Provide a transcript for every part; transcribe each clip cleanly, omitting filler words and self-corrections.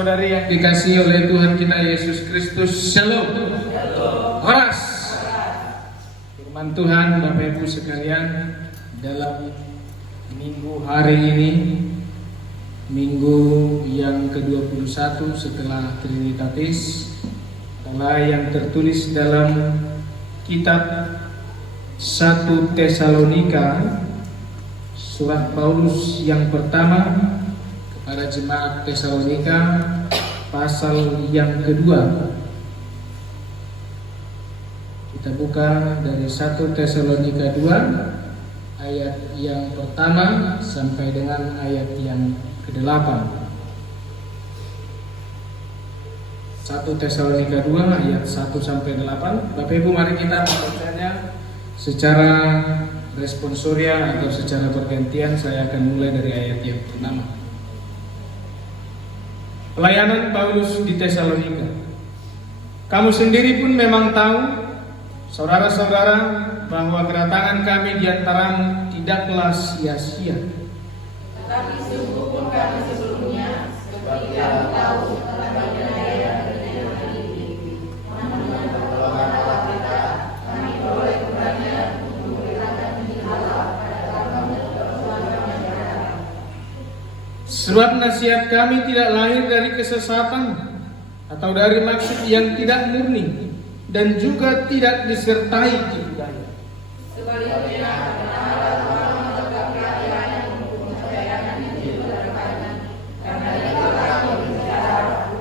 saudara-saudari yang dikasihi oleh Tuhan kita Yesus Kristus, Shalom. Horas. Firman Tuhan, Bapak Ibu sekalian, dalam minggu hari ini, minggu yang ke-21 setelah Trinitatis, adalah yang tertulis dalam kitab 1 Tesalonika, surat Paulus yang pertama kepada jemaat Tesalonika, pasal yang kedua. Kita buka dari 1 Tesalonika 2 ayat yang pertama sampai dengan ayat yang ke-8. 1 Tesalonika 2 ayat 1 sampai 8. Bapak Ibu, mari kita membacanya secara responsoria atau secara bergantian. Saya akan mulai dari ayat yang pertama. Pelayanan Paulus di Tesalonika. Kamu sendiri pun memang tahu, saudara-saudara, bahwa kedatangan kami di antaramu tidaklah sia-sia. Tetapi sungguh pun kami sebelumnya, seperti kamu tahu, telah berniaya dengan ini. Namun dengan pertolongan Allah kita, kami beroleh keberanian untuk memberitakan Injil Allah pada kamu persoalan masyarakat. Sebab nasihat kami tidak lahir dari kesesatan atau dari maksud yang tidak murni, dan juga tidak disertai tipu daya. Sebaliknya, benar-benar Tuhan menetapkan keyakinan untuk mempercayakan Injil kepada kami, karena itu kami berbicara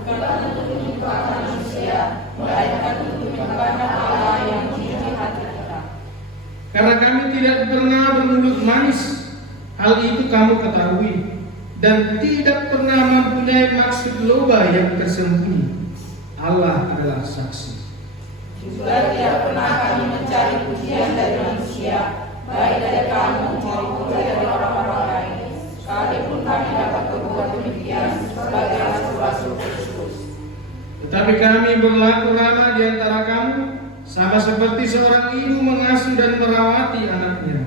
bukan untuk menyumpahkan manusia, melainkan untuk menyumpahkan Allah yang mencuci hati kita. Karena kami tidak pernah bermulut manis, hal itu kamu ketahui, dan tidak pernah mempunyai maksud loba yang tersembunyi. Allah adalah saksi. Juga tidak pernah kami mencari pujian dari manusia, baik dari kamu maupun dari orang-orang lain, sekalipun kami dapat berbuat demikian sebagai rasul-rasul Kristus. Tetapi kami berlaku ramah di antara kamu, sama seperti seorang ibu mengasuh dan merawati anaknya.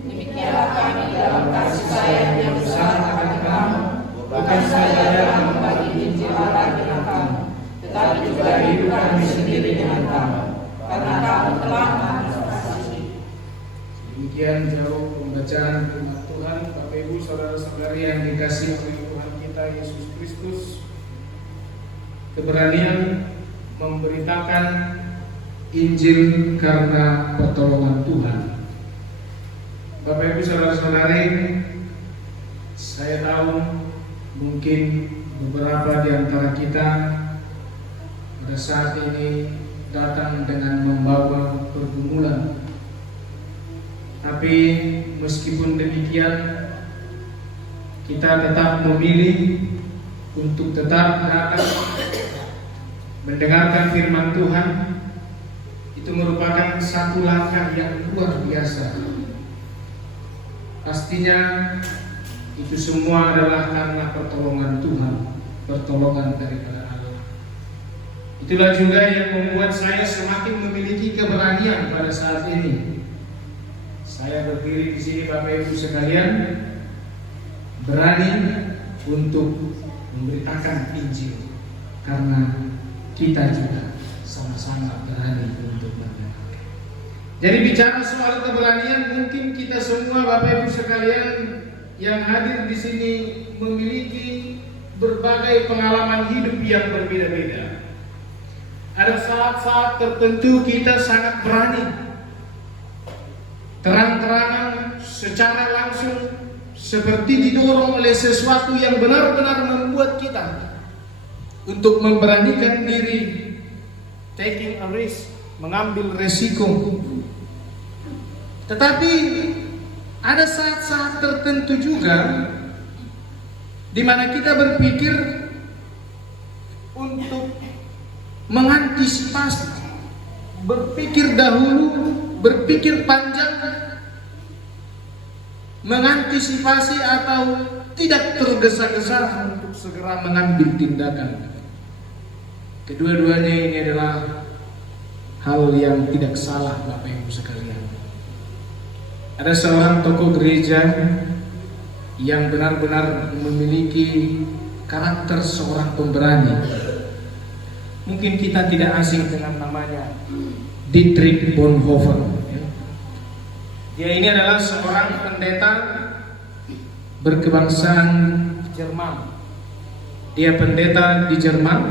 Demikianlah kami dalam kasih sayang yang besar akan kamu, bukan saja dalam membagi Injil Allah dengan kamu, tetapi juga hidup kami sendiri dengan kamu, karena kamu telah mengampuni. Demikian jauh pembacaan firman Tuhan. Bapak Ibu, saudara-saudari yang dikasihi oleh Tuhan kita Yesus Kristus, keberanian memberitakan Injil karena pertolongan Tuhan. Bapak Ibu, saudara-saudari, saya tahu mungkin beberapa di antara kita pada saat ini datang dengan membawa pergumulan. Tapi meskipun demikian, kita tetap memilih untuk tetap datang mendengarkan firman Tuhan. Itu merupakan satu langkah yang luar biasa. Pastinya itu semua adalah karena pertolongan Tuhan, pertolongan daripada Allah. Itulah juga yang membuat saya semakin memiliki keberanian pada saat ini. Saya berdiri di sini, Bapak Ibu sekalian, berani untuk memberitakan Injil karena kita juga sama-sama berani untuk mendengarkan. Jadi bicara soal keberanian, mungkin kita semua, Bapak Ibu sekalian yang hadir di sini, memiliki berbagai pengalaman hidup yang berbeda-beda. Ada saat-saat tertentu kita sangat berani, terang-terangan, secara langsung, seperti didorong oleh sesuatu yang benar-benar membuat kita untuk memberanikan diri, taking a risk, mengambil resiko. Tetapi ada saat-saat tertentu juga di mana kita berpikir untuk mengantisipasi, berpikir dahulu, berpikir panjang, mengantisipasi atau tidak tergesa-gesa untuk segera mengambil tindakan. Kedua-duanya ini adalah hal yang tidak salah, Bapak Ibu sekalian. Ada seorang tokoh gereja yang benar-benar memiliki karakter seorang pemberani. Mungkin kita tidak asing dengan namanya Dietrich Bonhoeffer. Dia ini adalah seorang pendeta berkebangsaan Jerman. Dia pendeta di Jerman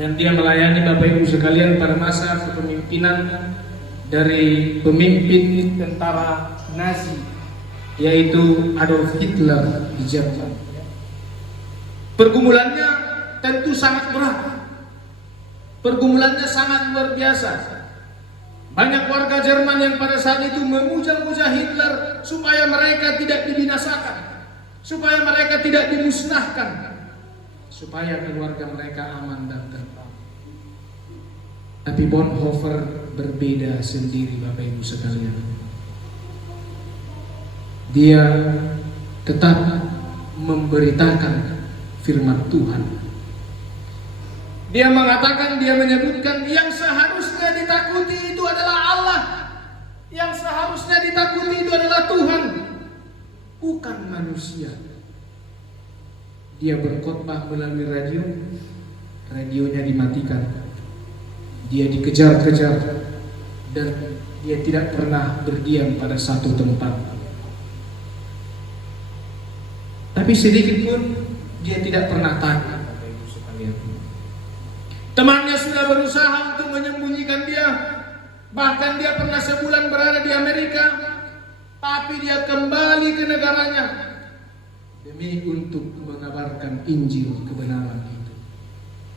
dan dia melayani Bapak Ibu sekalian pada masa kepemimpinan dari pemimpin tentara Nazi, yaitu Adolf Hitler di Jerman. Pergumulannya tentu sangat berat. Pergumulannya sangat luar biasa. Banyak warga Jerman yang pada saat itu memuja-muja Hitler supaya mereka tidak dibinasakan, supaya mereka tidak dimusnahkan, supaya keluarga mereka aman dan tentram. Tapi Bonhoeffer berbeda sendiri, Bapak Ibu sekalian. Dia tetap memberitakan firman Tuhan. Dia mengatakan, dia menyebutkan yang seharusnya ditakuti itu adalah Allah. Yang seharusnya ditakuti itu adalah Tuhan, bukan manusia. Dia berkhotbah melalui radio, radionya dimatikan. Dia dikejar-kejar dan dia tidak pernah berdiam pada satu tempat. Tapi sedikit pun dia tidak pernah takut. Temannya sudah berusaha untuk menyembunyikan dia. Bahkan dia pernah sebulan berada di Amerika, tapi dia kembali ke negaranya demi untuk mengabarkan Injil kebenaran itu.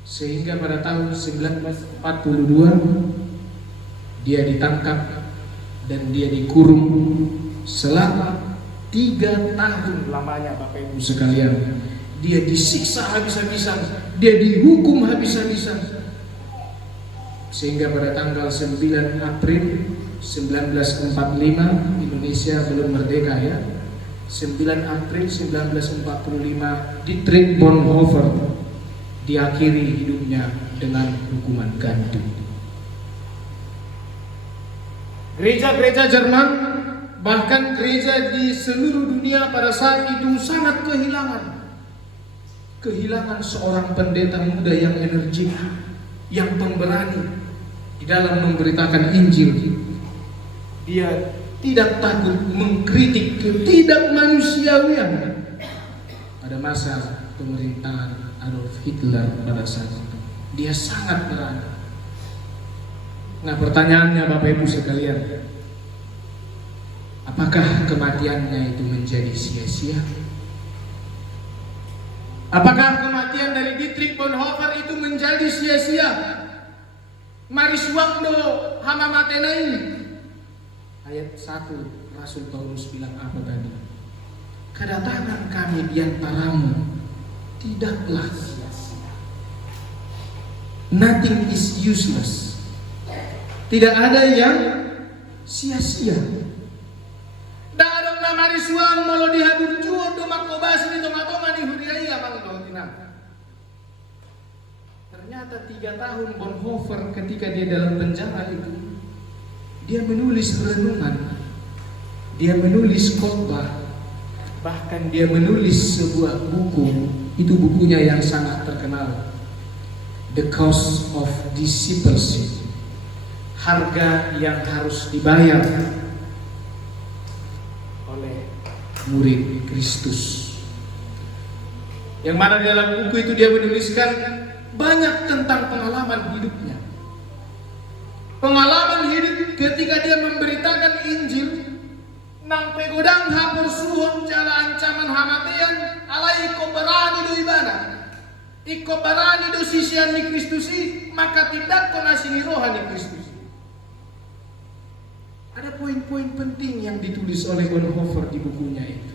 Sehingga pada tahun 1942 dia ditangkap dan dia dikurung selama 3 tahun lamanya, Bapak Ibu sekalian. Dia disiksa habis-habisan, dia dihukum habis-habisan. Sehingga pada tanggal 9 April 1945, Indonesia belum merdeka ya. 9 April 1945, Dietrich Bonhoeffer diakhiri hidupnya dengan hukuman gantung. Gereja-gereja Jerman, bahkan gereja di seluruh dunia pada saat itu sangat kehilangan seorang pendeta muda yang energik, yang pemberani di dalam memberitakan Injil. Dia tidak takut mengkritik ketidakmanusiawian pada masa pemerintahan Adolf Hitler pada saat itu. Dia sangat berani. Nah, pertanyaannya Bapak Ibu sekalian, apakah kematiannya itu menjadi sia-sia? Apakah kematian dari Dietrich Bonhoeffer itu menjadi sia-sia? Mariswangdo hamamatenai. Ayat 1 Rasul Paulus bilang apa tadi? Kedatangan kami di antaramu tidaklah sia-sia. Nothing is useless. Tidak ada yang sia-sia. Darong na mariswang molo dihadur juo do makobasi di toma-toma di huriai amang lautina. Ternyata 3 tahun Bonhoeffer ketika dia dalam penjara itu, dia menulis renungan, dia menulis khotbah, bahkan dia menulis sebuah buku. Itu bukunya yang sangat terkenal, The Cost of Discipleship, harga yang harus dibayar oleh murid Kristus. Yang mana di dalam buku itu dia menuliskan banyak tentang pengalaman hidupnya. Pengalaman hidup ketika dia memberitakan Injil, nang pegodang hapur suhon jala ancaman hamatean alai kobarani do ibana. Iko barani do sisian ni Kristusi, maka tidak konasini rohani Kristus. Ada poin-poin penting yang ditulis oleh Bonhoeffer di bukunya itu.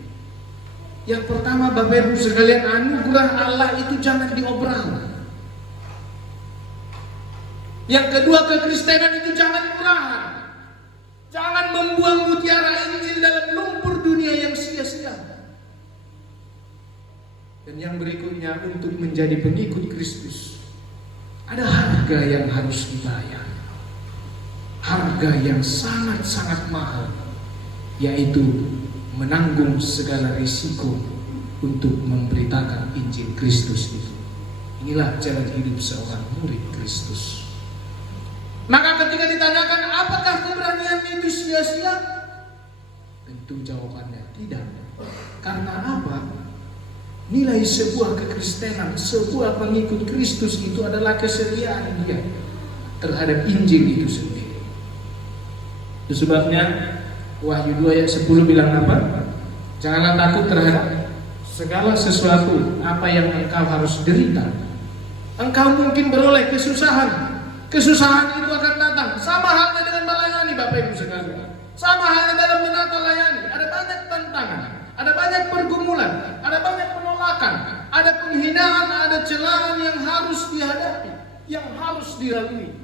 Yang pertama, Bapak Ibu sekalian, anugerah Allah itu jangan diobral. Yang kedua, kekristenan itu jangan murahan. Jangan membuang mutiara Injil dalam lumpur dunia yang sia-sia. Dan yang berikutnya, untuk menjadi pengikut Kristus, ada harga yang harus dibayar. Harga yang sangat-sangat mahal, yaitu menanggung segala risiko untuk memberitakan Injil Kristus itu. Inilah jalan hidup seorang murid Kristus. Maka ketika ditanyakan apakah keberanian itu sia-sia? Tentu jawabannya tidak. Karena apa? Nilai sebuah kekristenan, sebuah pengikut Kristus itu adalah kesetiaan dia terhadap Injil itu sendiri. Itu sebabnya Wahyu 2 ayat 10 bilang apa? Janganlah takut terhadap segala sesuatu apa yang engkau harus derita. Engkau mungkin beroleh kesusahan. Kesusahan itu akan datang. Sama halnya dengan melayani Bapak Ibu sekalian. Sama halnya dalam menata layani. Ada banyak tantangan, ada banyak pergumulan, ada banyak penolakan, ada penghinaan, ada celaan yang harus dihadapi, yang harus dilalui.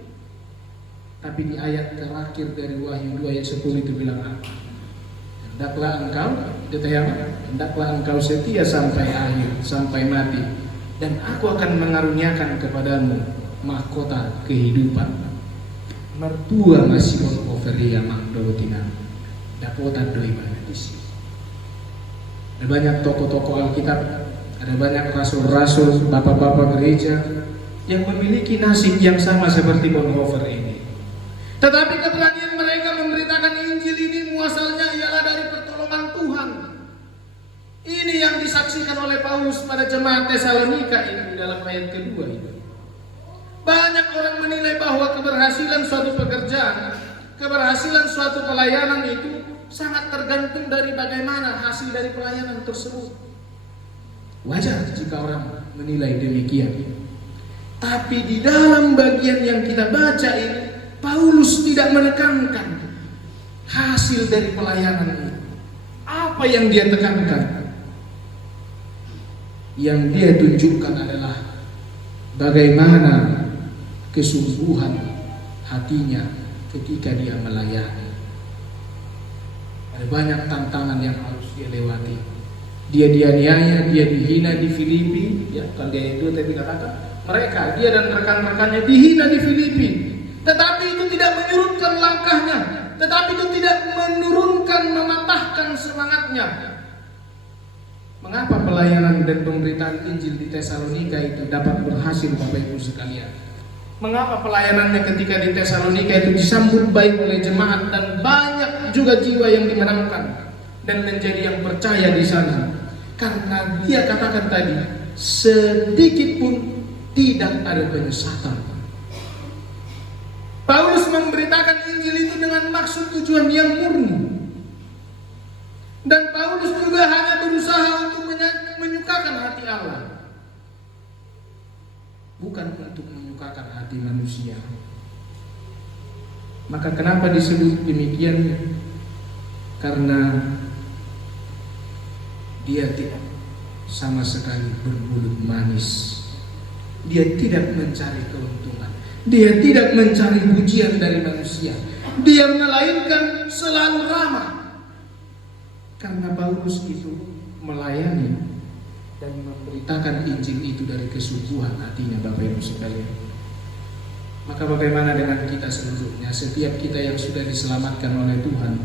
Tapi di ayat terakhir dari Wahyu 2 ayat 10 itu bilang apa? Hendaklah engkau, hendaklah engkau setia sampai akhir, sampai mati, dan aku akan mengaruniakan kepadamu mahkota kehidupan. Mertua masion oferia magdolotina Dakota doi manadisi. Ada banyak tokoh-tokoh Alkitab, ada banyak rasul-rasul, bapak-bapak gereja yang memiliki nasib yang sama seperti Bonhoeffer ini. Tetapi keberanian mereka memberitakan Injil ini muasalnya ialah dari pertolongan Tuhan. Ini yang disaksikan oleh Paulus pada jemaat Tesalonika ini dalam ayat kedua itu. Banyak orang menilai bahwa keberhasilan suatu pekerjaan, keberhasilan suatu pelayanan itu sangat tergantung dari bagaimana hasil dari pelayanan tersebut. Wajar jika orang menilai demikian. Tapi di dalam bagian yang kita baca ini, Paulus tidak menekankan hasil dari pelayanan ini. Apa yang dia tekankan? Yang dia tunjukkan adalah bagaimana kesungguhan hatinya ketika dia melayani. Ada banyak tantangan yang harus dia lewati. Dia dianiaya, dia dihina di Filipi. Ya, kalau dia itu tadi katakan, mereka, dia dan rekan-rekannya dihina di Filipi. Tetapi itu tidak menyurutkan langkahnya, tetapi itu tidak menurunkan, mematahkan semangatnya. Mengapa pelayanan dan pemberitaan Injil di Tesalonika itu dapat berhasil, Bapak Ibu sekalian? Mengapa pelayanannya ketika di Tesalonika itu disambut baik oleh jemaat dan banyak juga jiwa yang dimenangkan dan menjadi yang percaya di sana? Karena dia katakan tadi, sedikit pun tidak ada penyesatan. Paulus memberitakan Injil itu dengan maksud tujuan yang murni. Dan Paulus juga hanya berusaha untuk menyukakan hati Allah, bukan untuk menyukakan hati manusia. Maka kenapa disebut demikian? Karena dia tidak sama sekali bermulut manis. Dia tidak mencari keuntungan. Dia tidak mencari pujian dari manusia. Dia melainkan selalu ramah. Karena Paulus itu melayani dan memberitakan Injil itu dari kesungguhan hatinya, Bapak Ibu sekalian. Maka bagaimana dengan kita seluruhnya? Setiap kita yang sudah diselamatkan oleh Tuhan,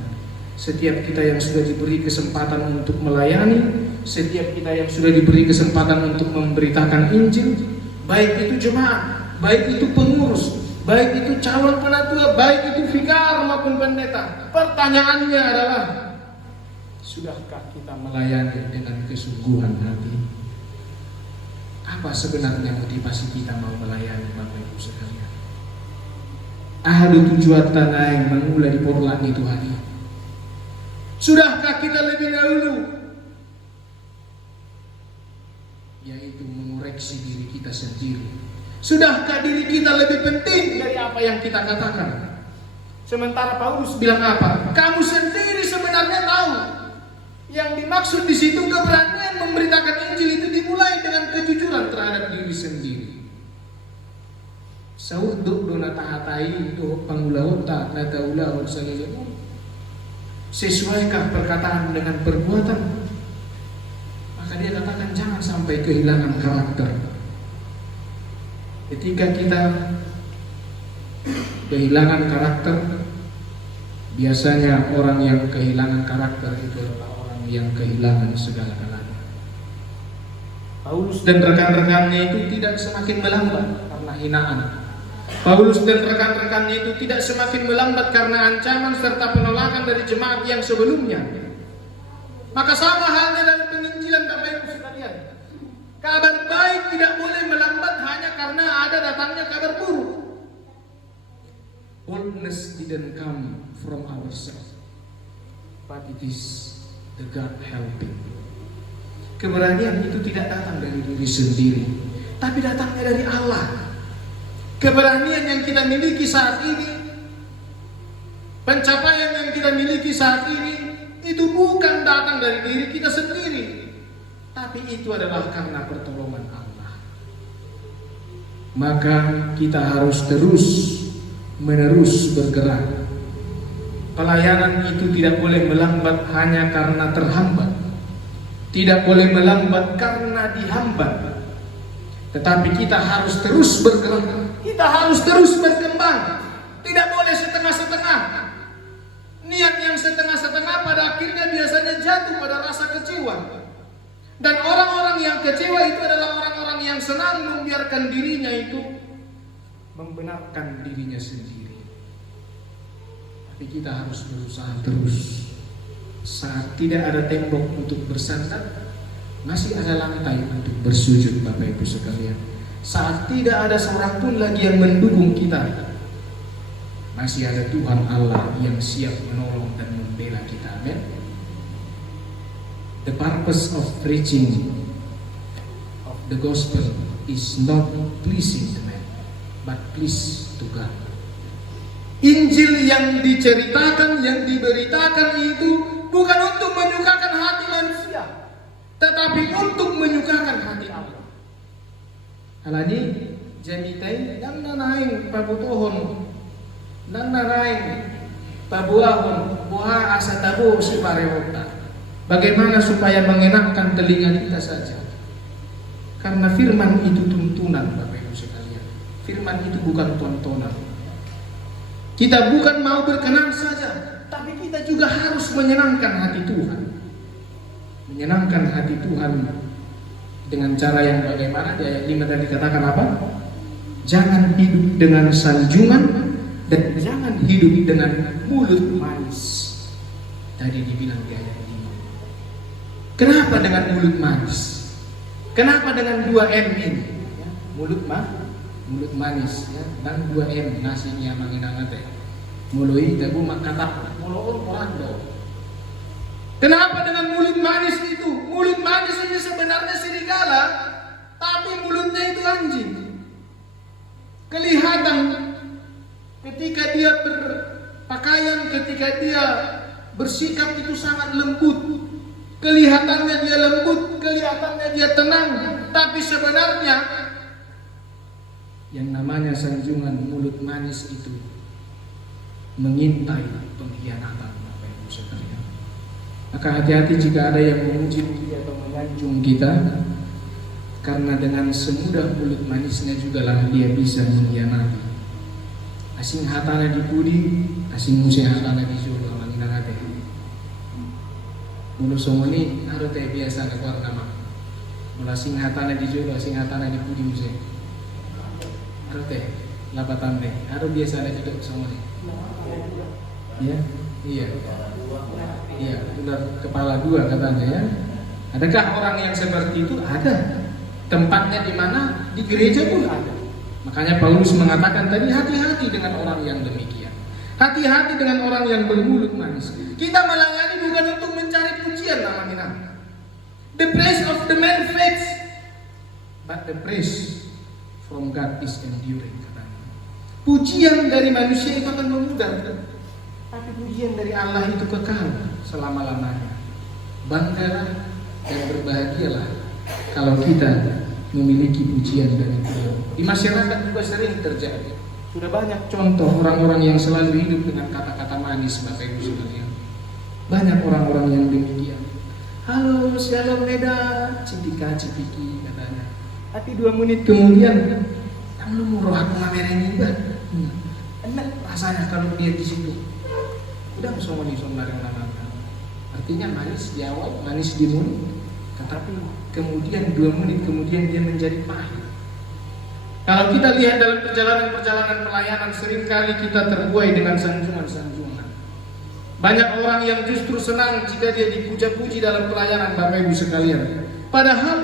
setiap kita yang sudah diberi kesempatan untuk melayani, setiap kita yang sudah diberi kesempatan untuk memberitakan Injil, baik itu jemaat, baik itu pengurus, baik itu calon penatua, baik itu vikar maupun pendeta. Pertanyaannya adalah, sudahkah kita melayani dengan kesungguhan hati? Apa sebenarnya motivasi kita mau melayani, Bapak Ibu sekalian? Ahadu tujuan tanah yang mengulai di porlan itu hari. Sudahkah kita lebih dahulu, yaitu mengoreksi diri kita sendiri? Sudahkah diri kita lebih penting dari apa yang kita katakan? Sementara Paulus bilang apa? Kamu sendiri sebenarnya tahu. Yang dimaksud di situ keberanian memberitakan Injil itu dimulai dengan kejujuran terhadap diri sendiri. Sauduk dona tahatai do pangulauta nataulau salilemu. Sesuaikah perkataan dengan perbuatan? Maka dia katakan jangan sampai kehilangan karakter. Ketika kita kehilangan karakter, biasanya orang yang kehilangan karakter itu adalah orang yang kehilangan segala-galanya. Paulus dan rekan-rekannya itu tidak semakin melambat karena hinaan. Paulus dan rekan-rekannya itu tidak semakin melambat karena ancaman serta penolakan dari jemaat yang sebelumnya. Maka sama halnya dalam penginjilan Bapak Ibu sekalian. Kabar baik tidak boleh melambat hanya karena ada datangnya kabar buruk. Boldness didn't come from ourselves, but it is the God helping. Keberanian itu tidak datang dari diri sendiri, tapi datangnya dari Allah. Keberanian yang kita miliki saat ini, pencapaian yang kita miliki saat ini, itu bukan datang dari diri kita sendiri, tapi itu adalah karena pertolongan Allah. Maka kita harus terus-menerus bergerak. Pelayanan itu tidak boleh melambat hanya karena terhambat, tidak boleh melambat karena dihambat, tetapi kita harus terus bergerak. Kita harus terus berkembang. Tidak boleh setengah-setengah. Niat yang setengah-setengah pada akhirnya biasanya jatuh pada rasa kecewa. Dan orang-orang yang kecewa itu adalah orang-orang yang senang membiarkan dirinya itu membenarkan dirinya sendiri. Tapi kita harus berusaha terus. Saat tidak ada tembok untuk bersandar, masih ada lantai untuk bersujud, Bapak Ibu sekalian. Saat tidak ada seorang pun lagi yang mendukung kita, masih ada Tuhan Allah yang siap menolong dan membela kita. Amin. The purpose of preaching of the gospel is not pleasing to man, but please to God. Injil yang diceritakan, yang diberitakan itu bukan untuk menyukakan hati manusia, tetapi untuk menyukakan hati Allah. Alani jamitai yang nanaing pabutohon, nang nanaing pabuahon, buah asa tabu si parewota. Bagaimana supaya mengenakkan telinga kita saja? Karena firman itu tuntunan, Bapak Ibu sekalian. Firman itu bukan tontonan. Kita bukan mau berkenan saja, tapi kita juga harus menyenangkan hati Tuhan. Menyenangkan hati Tuhan dengan cara yang bagaimana? Di ayat 5 tadi dikatakan apa? Jangan hidup dengan sanjungan dan jangan hidup dengan mulut manis. Tadi dibilang di ayat 5. Kenapa dengan mulut manis? Kenapa dengan 2M ini? Ya, mulut manis ya, dan 2M nasinya manginangan teh. Muloi dagu makata, muloi orando. Kenapa dengan mulut manis itu? Mulut manis ini sebenarnya serigala, tapi mulutnya itu anjing. Kelihatan ketika dia berpakaian, ketika dia bersikap itu sangat lembut. Kelihatannya dia lembut, kelihatannya dia tenang, tapi sebenarnya yang namanya sanjungan mulut manis itu mengintai pengkhianatan, Bapak Ibu sekalian. Maka hati-hati jika ada yang memuji atau menyanjung kita, karena dengan semudah mulut manisnya juga lah dia bisa mengkhianati. Asing hatana dipudi, asing musi hatana dijolo manginang ate. Mulu somoni harus teh biasa keluar nama. Mula asing hatana dijolo, asing hatana dipudi musi. Harus teh lapatan teh, harus biasa ada juga somoni. Ya, iya. Iya, ular kepala dua katanya ya. Adakah orang yang seperti itu? Ada. Tempatnya di mana? Di gereja pun ada. Makanya Paulus mengatakan tadi hati-hati dengan orang yang demikian. Hati-hati dengan orang yang bermulut manis. Kita melayani bukan untuk mencari pujian namanya. The praise of the man fades, but the praise from God is enduring katanya. Pujian dari manusia itu akan memudar, tapi pujian dari Allah itu kekal selama-lamanya. Banggalah dan berbahagialah kalau kita memiliki pujian dari Tuhan. Di masyarakat juga sering terjadi. Sudah banyak contoh orang-orang yang selalu hidup dengan kata-kata manis, Bapak Ibu sekalian. Banyak orang-orang yang demikian. Halo, shalom beda, cipika cipiki katanya. Tapi 2 menit kemudian, yang lu mau roh aku ngamereni banget. Enak rasanya kalau dia di situ. Udah semua disombarin nama. Artinya manis di awal, manis di mulut. Tetapi kemudian 2 menit kemudian dia menjadi pahit. Kalau kita lihat dalam perjalanan-perjalanan pelayanan, seringkali kita terbuai dengan sanjungan-sanjungan. Banyak orang yang justru senang jika dia dipuja-puji dalam pelayanan, Bapak Ibu sekalian. Padahal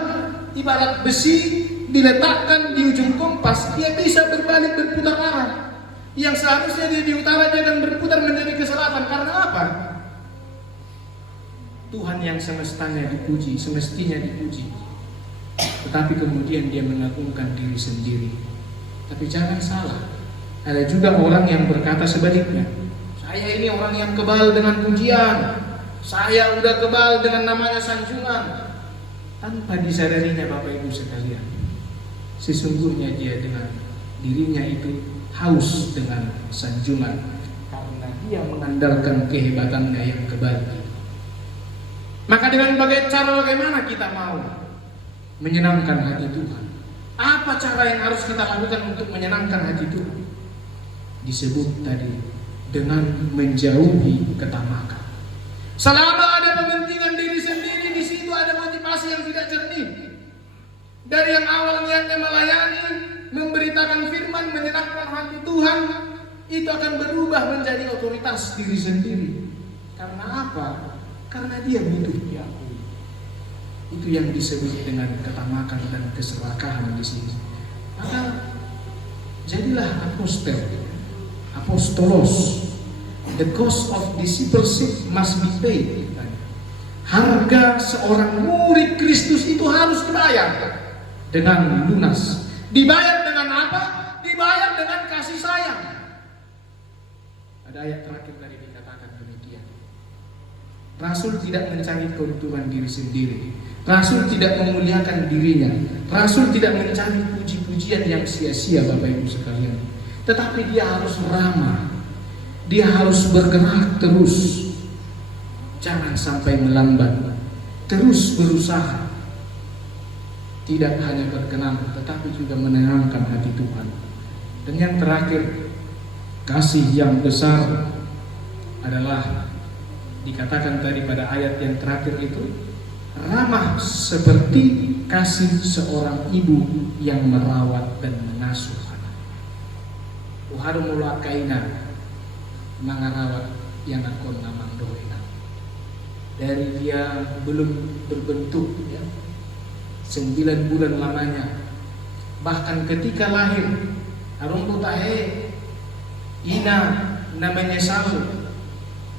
ibarat besi diletakkan di ujung kompas, dia bisa berbalik berputar arah. Yang seharusnya dia di utara, dia akan berputar menjadi ke selatan. Karena apa? Tuhan yang semestinya dipuji. Tetapi kemudian dia mengagungkan diri sendiri. Tapi jangan salah, ada juga orang yang berkata sebaliknya. Saya ini orang yang kebal dengan pujian, saya udah kebal dengan namanya sanjungan. Tanpa disadarinya Bapak Ibu sekalian, sesungguhnya dia dengan dirinya itu haus dengan sanjungan, karena dia mengandalkan kehebatannya yang kebal. Maka dengan bagaimana kita mau menyenangkan hati Tuhan? Apa cara yang harus kita lakukan untuk menyenangkan hati Tuhan? Disebut tadi dengan menjauhi ketamakan. Selama ada kepentingan diri sendiri, di situ ada motivasi yang tidak jernih. Dari yang awalnya melayani, memberitakan firman, menyenangkan hati Tuhan, itu akan berubah menjadi otoritas diri sendiri. Karena apa? Karena dia butuh diakui. Itu yang disebut dengan ketamakan dan keserakahan di sini. Maka jadilah apostolos. The cost of discipleship must be paid. Harga seorang murid Kristus itu harus dibayar dengan lunas. Dibayar dengan apa? Dibayar dengan kasih sayang. Ada ayat terakhir tadi dikatakan demikian. Rasul tidak mencari keuntungan diri sendiri. Rasul tidak memuliakan dirinya. Rasul tidak mencari puji-pujian yang sia-sia, Bapak Ibu sekalian. Tetapi dia harus ramah. Dia harus bergerak terus. Jangan sampai melambat. Terus berusaha. Tidak hanya berkenan, tetapi juga menyenangkan hati Tuhan. Dan yang terakhir, kasih yang besar adalah dikatakan tadi pada ayat yang terakhir itu, ramah seperti kasih seorang ibu yang merawat dan mengasuh anak. Uharu mula kaina mangarawat yang akon namang doena. Dari dia belum berbentuk, ya, 9 bulan lamanya, bahkan ketika lahir, harung tahe ina namanya salu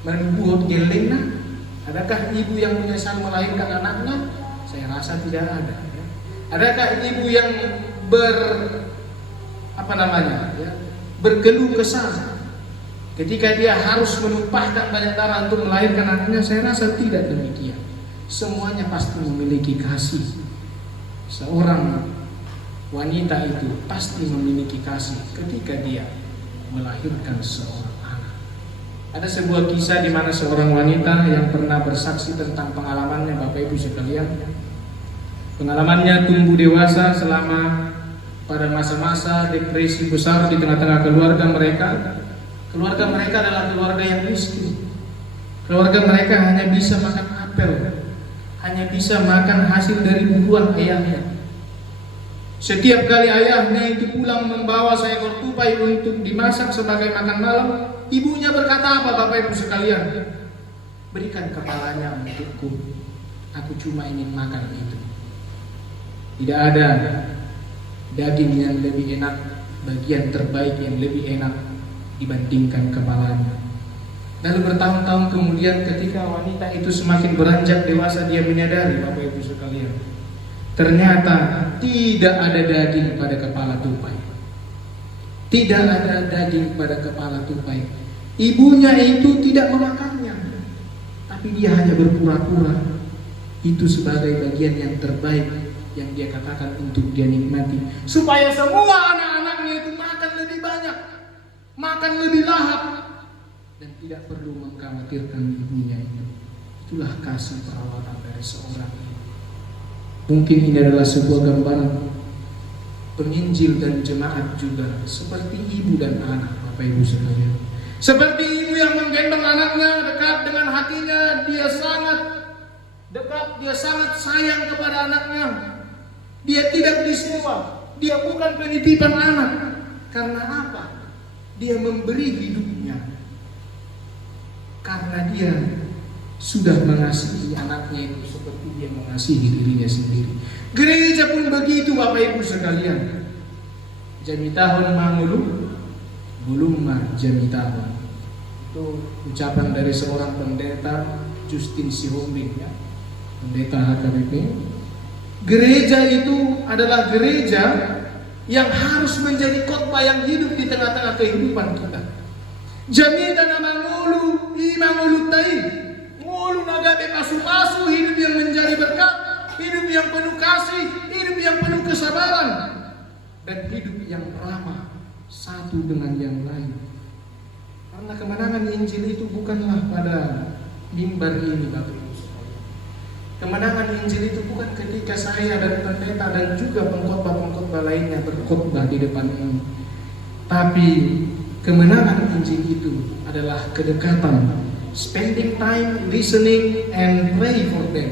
menubuhut gelena. Adakah ibu yang menyesal melahirkan anaknya? Saya rasa tidak ada. Ya. Adakah ibu yang berkeluh kesah ketika dia harus menumpahkan banyak darah untuk melahirkan anaknya? Saya rasa tidak demikian. Semuanya pasti memiliki kasih. Seorang wanita itu pasti memiliki kasih ketika dia melahirkan seorang. Ada sebuah kisah di mana seorang wanita yang pernah bersaksi tentang pengalamannya, Bapak Ibu sekalian. Pengalamannya tumbuh dewasa selama pada masa-masa depresi besar di tengah-tengah keluarga mereka. Keluarga mereka adalah keluarga yang miskin. Keluarga mereka hanya bisa makan apel, hanya bisa makan hasil dari buruan ayahnya. Setiap kali ayahnya itu pulang membawa seekor tupai untuk dimasak sebagai makan malam, ibunya berkata apa, Bapak Ibu sekalian? Berikan kepalanya untukku, aku cuma ingin makan itu. Tidak ada daging yang lebih enak, bagian terbaik yang lebih enak dibandingkan kepalanya. Lalu bertahun-tahun kemudian ketika wanita itu semakin beranjak dewasa, dia menyadari, Bapak Ibu sekalian, ternyata tidak ada daging pada kepala tupai. Tidak ada daging pada kepala tupai. Ibunya itu tidak memakannya, tapi dia hanya berpura-pura itu sebagai bagian yang terbaik yang dia katakan untuk dia nikmati, supaya semua anak-anaknya itu makan lebih banyak, makan lebih lahap, dan tidak perlu mengkhawatirkan ibunya itu. Itulah kasih perawatan dari seorang ibu. Mungkin ini adalah sebuah gambaran penginjil dan jemaat juga seperti ibu dan anak, Bapak Ibu sekalian. Seperti ibu yang menggendong anaknya dekat dengan hatinya, dia sangat dekat, dia sangat sayang kepada anaknya. Dia tidak disewa, dia bukan penitipan anak. Karena apa? Dia memberi hidupnya karena dia sudah mengasihi anaknya itu seperti dia mengasihi dirinya sendiri. Gereja pun begitu, Bapak Ibu sekalian. Jami tahun mangulu, belum jami tahun. Itu ucapan dari seorang pendeta Justin Sihombing, ya, pendeta HKBP. Gereja itu adalah gereja yang harus menjadi khotbah yang hidup di tengah-tengah kehidupan kita. Jami tanah mangulu, imangulu tai, ngulu nagabe pasu-pasu, hidup yang menjadi berkat, hidup yang penuh kasih, hidup yang penuh kesabaran, dan hidup yang ramah satu dengan yang lain. Karena kemenangan Injil itu bukanlah pada mimbar ini, Bapak Ibu sekalian. Kemenangan Injil itu bukan ketika saya dan pendeta dan juga pengkhotbah-pengkhotbah lainnya berkhotbah di depan ini. Tapi kemenangan Injil itu adalah kedekatan, spending time, listening, and pray for them.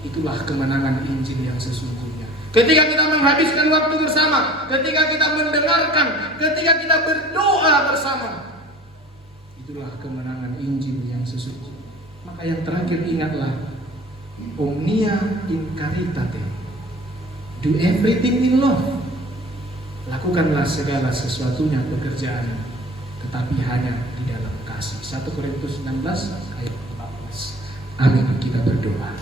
Itulah kemenangan Injil yang sesungguhnya. Ketika kita menghabiskan waktu bersama, ketika kita mendengarkan, ketika kita berdoa bersama, itulah kemenangan Injil yang sesungguhnya. Maka yang terakhir ingatlah, omnia in caritate, do everything in love. Lakukanlah segala sesuatunya, pekerjaan, tetapi hanya di dalam kasih. 1 Korintus 16 ayat 14. Amin. Kita berdoa.